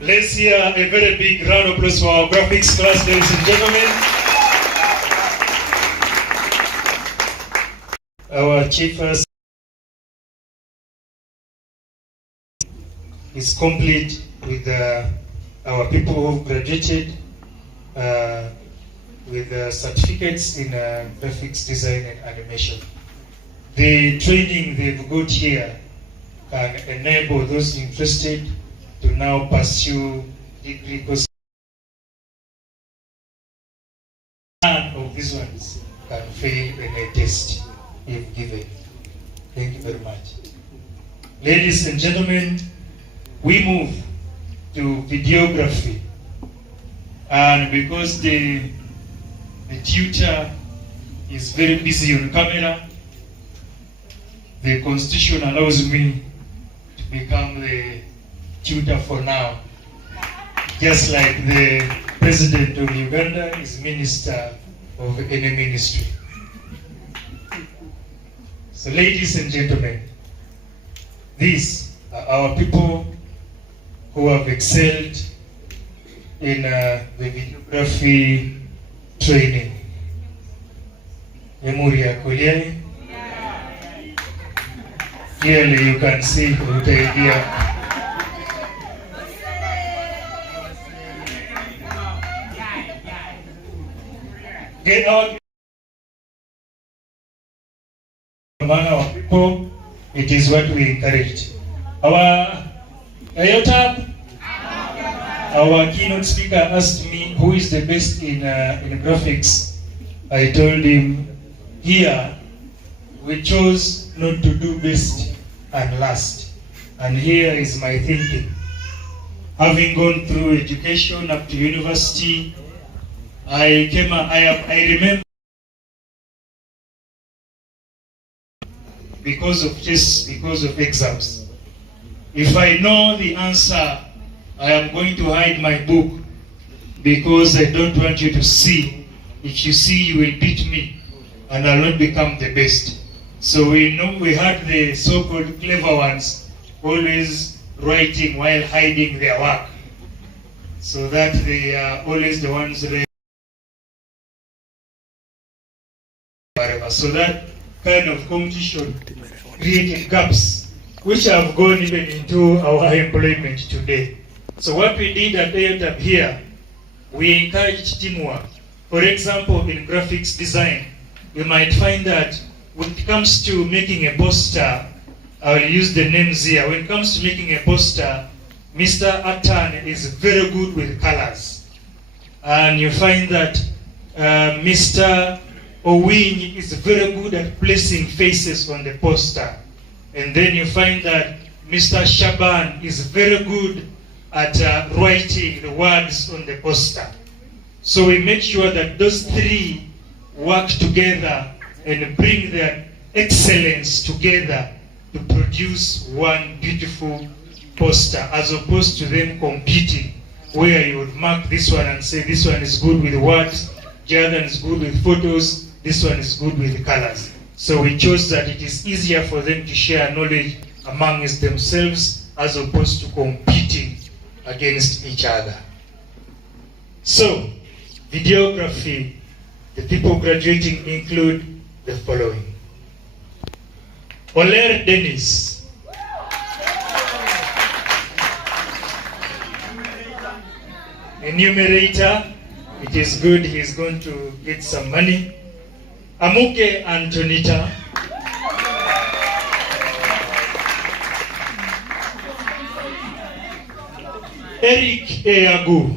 Let's hear a very big round of applause for our graphics class, ladies and gentlemen. Our chief is complete with our people who graduated with certificates in graphics design and animation. The training they've got here can enable those interested to now pursue degree courses. None of these ones can fail in a test if given. Thank you very much. Ladies and gentlemen, we move to videography. And because the tutor is very busy on camera, the Constitution allows me to become the tutor for now. Just like the President of Uganda is Minister of any ministry. So ladies and gentlemen, these are our people who have excelled in the videography training. Emuria Kuliani. Clearly you can see the idea. Get out among our people. It is what we encourage. Our EYOTAB, our keynote speaker asked me who is the best in graphics. I told him here we chose not to do best and last. And here is my thinking. Having gone through education up to university, I remember because of tests, because of exams. If I know the answer, I am going to hide my book because I don't want you to see. If you see, you will beat me and I'll not become the best. So we know we had the so-called clever ones always writing while hiding their work, so that they are always the ones whatever. So that kind of competition created gaps, which have gone even into our employment today. So what we did at EYOTAB here, we encouraged teamwork. For example, in graphics design, you might find that when it comes to making a poster, I will use the names here. When it comes to making a poster, Mr. Atan is very good with colors. And you find that Mr. Owing is very good at placing faces on the poster. And then you find that Mr. Shaban is very good at writing the words on the poster. So we make sure that those three work together and bring their excellence together to produce one beautiful poster, as opposed to them competing, where you would mark this one and say this one is good with words, the other is good with photos, this one is good with colors. So we chose that it is easier for them to share knowledge amongst themselves as opposed to competing against each other. So, videography, the people graduating include the following. Oler Dennis. Enumerator, it is good, he is going to get some money. Amuke Antonita. Eric Eagu.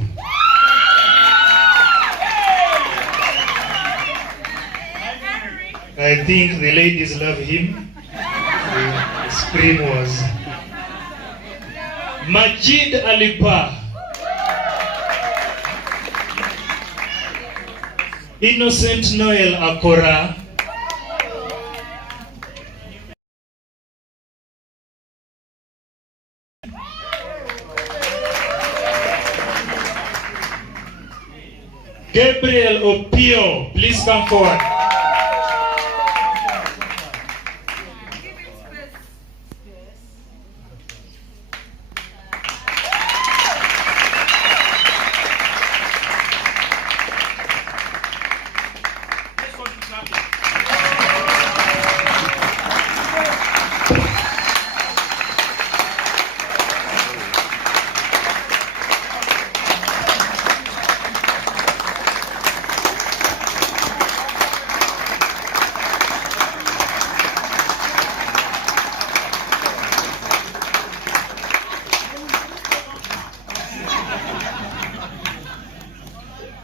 I think the ladies love him. The scream was Majid Alipa. Innocent Noel Akora. Gabriel Opio, please come forward.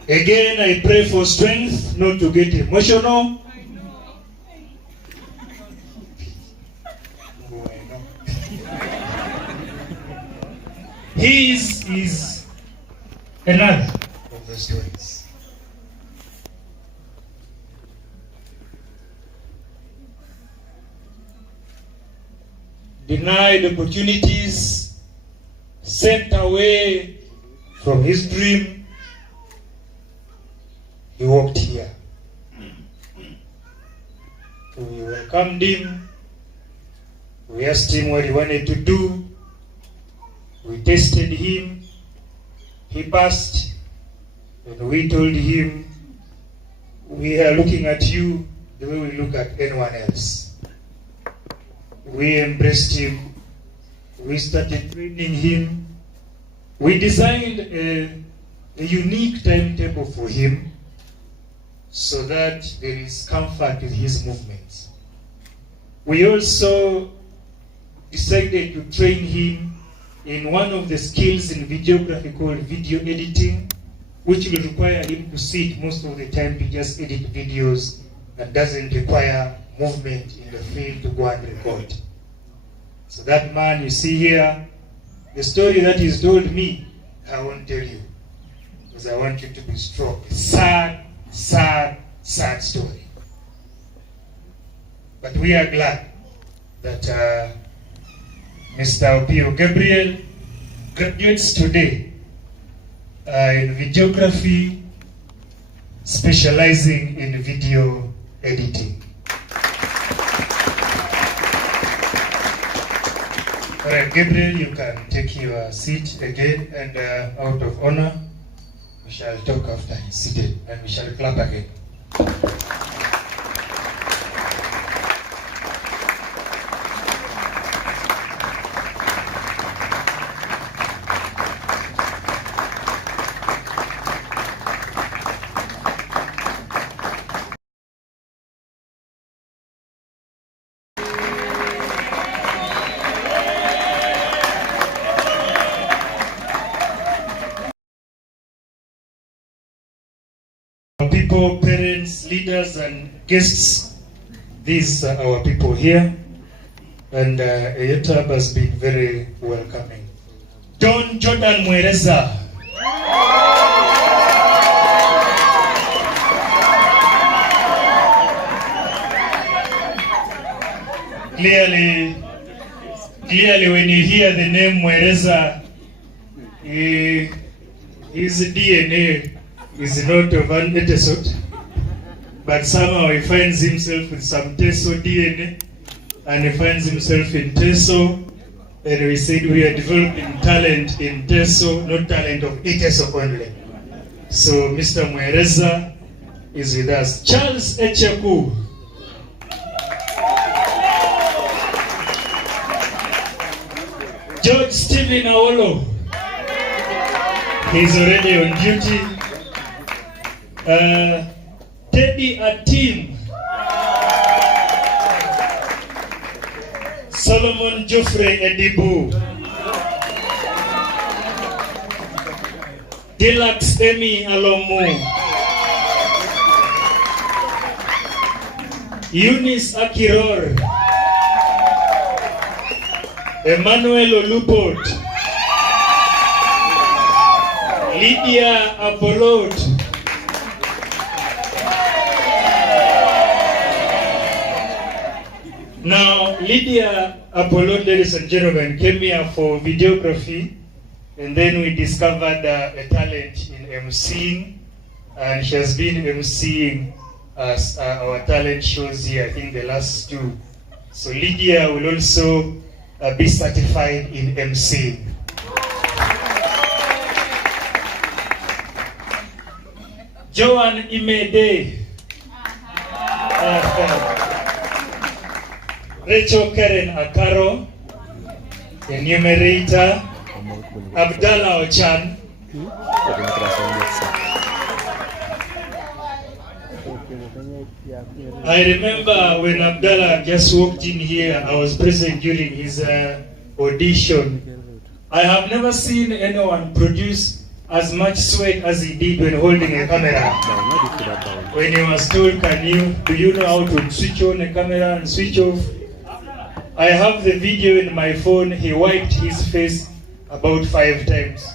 Again, I pray for strength, not to get emotional. His is another of the stories. Denied opportunities, sent away from his dream. He walked here. We welcomed him. We asked him what he wanted to do. We tested him. He passed. And we told him, we are looking at you the way we look at anyone else. We embraced him. We started training him. We designed a unique timetable for him so that there is comfort with his movements. We also decided to train him in one of the skills in videography called video editing, which will require him to sit most of the time to just edit videos that doesn't require movement in the field to go and record. So that man you see here, the story that he's told me, I won't tell you, because I want you to be strong. Sad, sad, sad story. But we are glad that Mr. Opio Gabriel graduates today in videography, specializing in video editing. All right, Gabriel, you can take your seat again, and out of honor, we shall talk after he's seated, and we shall clap again. People, parents, leaders, and guests, these are our people here, and EYOTAB has been very welcoming. John Jordan Mwereza. Clearly, when you hear the name Mwereza, his DNA is not of an Etesot, but somehow he finds himself with some Teso DNA, and he finds himself in Teso, and we said we are developing talent in Teso, not talent of Eteso only. So Mr. Mwereza is with us. Charles Echeku. George Stephen Awolo. He's already on duty. Teddy Atim, Solomon Geoffrey Edibu, Deluxe Emi Alomu, Eunice Akiror, Emmanuel Olupot, Lydia Apolot, Now, Lydia Apollo, ladies and gentlemen, came here for videography, and then we discovered a talent in emceeing, and she has been emceeing our talent shows here, I think the last two. So Lydia will also be certified in emceeing. Joan Imede. Rachel Karen Akaro, the numerator, Abdallah Ochan, I remember when Abdallah just walked in here, I was present during his audition. I have never seen anyone produce as much sweat as he did when holding a camera. When he was told, do you know how to switch on a camera and switch off? I have the video in my phone. He wiped his face about 5 times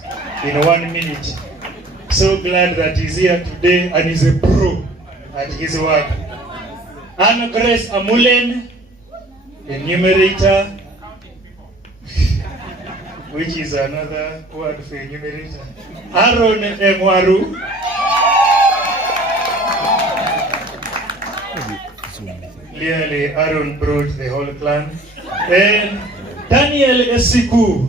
in 1 minute. So glad that he's here today and he's a pro at his work. Anna Grace Amulen, the numerator, which is another word for enumerator. Aaron Emwaru. Clearly, Aaron brought the whole clan. And Daniel Esiku.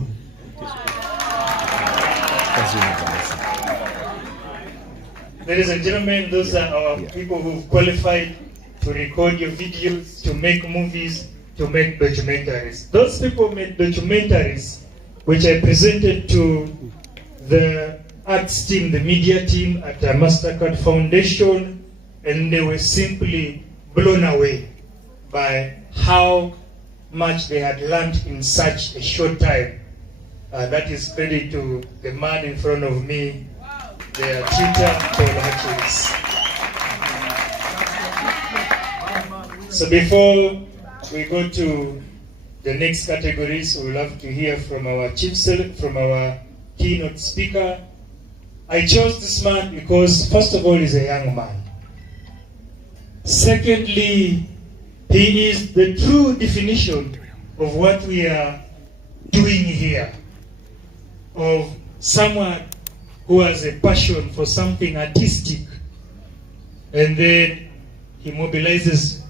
Ladies and gentlemen, those are our people who've qualified to record your videos, to make movies, to make documentaries. Those people made documentaries which I presented to the arts team, the media team at the MasterCard Foundation, and they were simply blown away by how much they had learned in such a short time. That is credit to the man in front of me, their tutor, Paul Hutchins. So before we go to the next categories, we'll have to hear from our from our keynote speaker. I chose this man because, first of all, he's a young man. Secondly, he is the true definition of what we are doing here, of someone who has a passion for something artistic, and then he mobilizes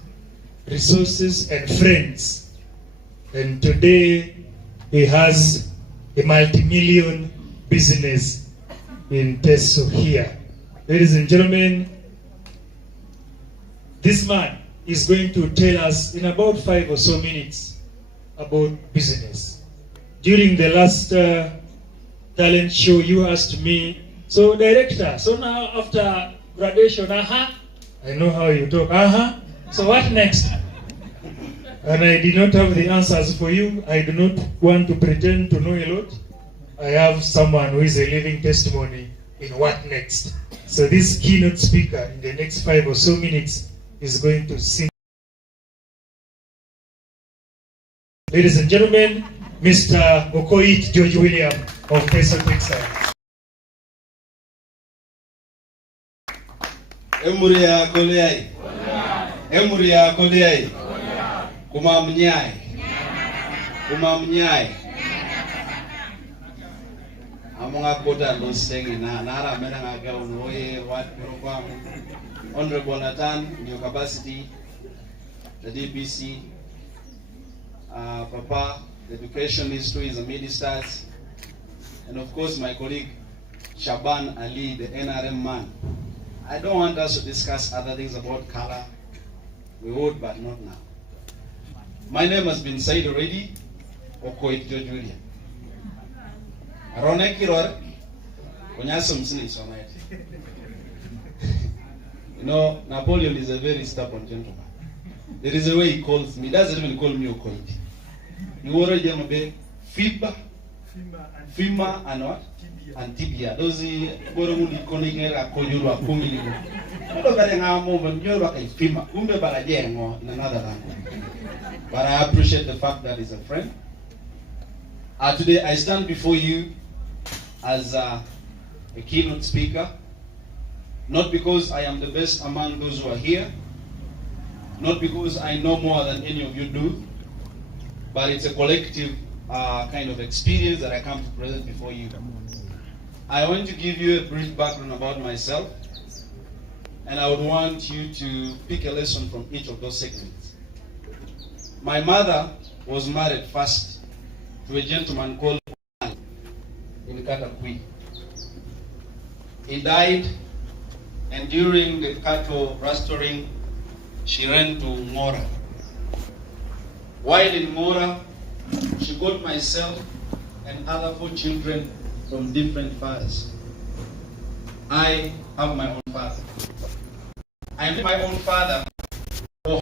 resources and friends. And today, he has a multi-million business in Teso here. Ladies and gentlemen, this man is going to tell us in about 5 or so minutes about business. During the last talent show, you asked me, so director, so now after graduation, I know how you talk, so what next? And I did not have the answers for you. I do not want to pretend to know a lot. I have someone who is a living testimony in what next. So this keynote speaker in the next 5 or so minutes is going to sing. Ladies and gentlemen, Mr. Okoit George William of Teso Textiles. Emuria Koleai. Emuria Koleai. Kumamnyai. Kumamnyai. Amonga kota no sengi na nara mena ngaga unoye wat program. Honorable Nathan, in your capacity, the DPC, Papa, the education ministry is a ministers, and of course my colleague Shaban Ali, the NRM man. I don't want us to discuss other things about color. We would, but not now. My name has been said already, Okoit George William. Ronek Kiror, Konyasum Sinis on it. You know, Napoleon is a very stubborn gentleman. There is a way he calls me. He doesn't even call me Okoit. You already have a Fima and what? And Tibia. Those Boromudi Koningera Koyura Kumi. I don't know how moment you're like a Fima. Umbe Barajengo in another language. But I appreciate the fact that he's a friend. Today I stand before you as a keynote speaker, not because I am the best among those who are here, not because I know more than any of you do, but it's a collective kind of experience that I come to present before you. I want to give you a brief background about myself, and I would want you to pick a lesson from each of those segments. My mother was married first to a gentleman called in Katakwi. He died, and during the cattle restoring, she ran to Ngora. While in Ngora, she got myself and other 4 children from different fathers. I have my own father. I met my own father for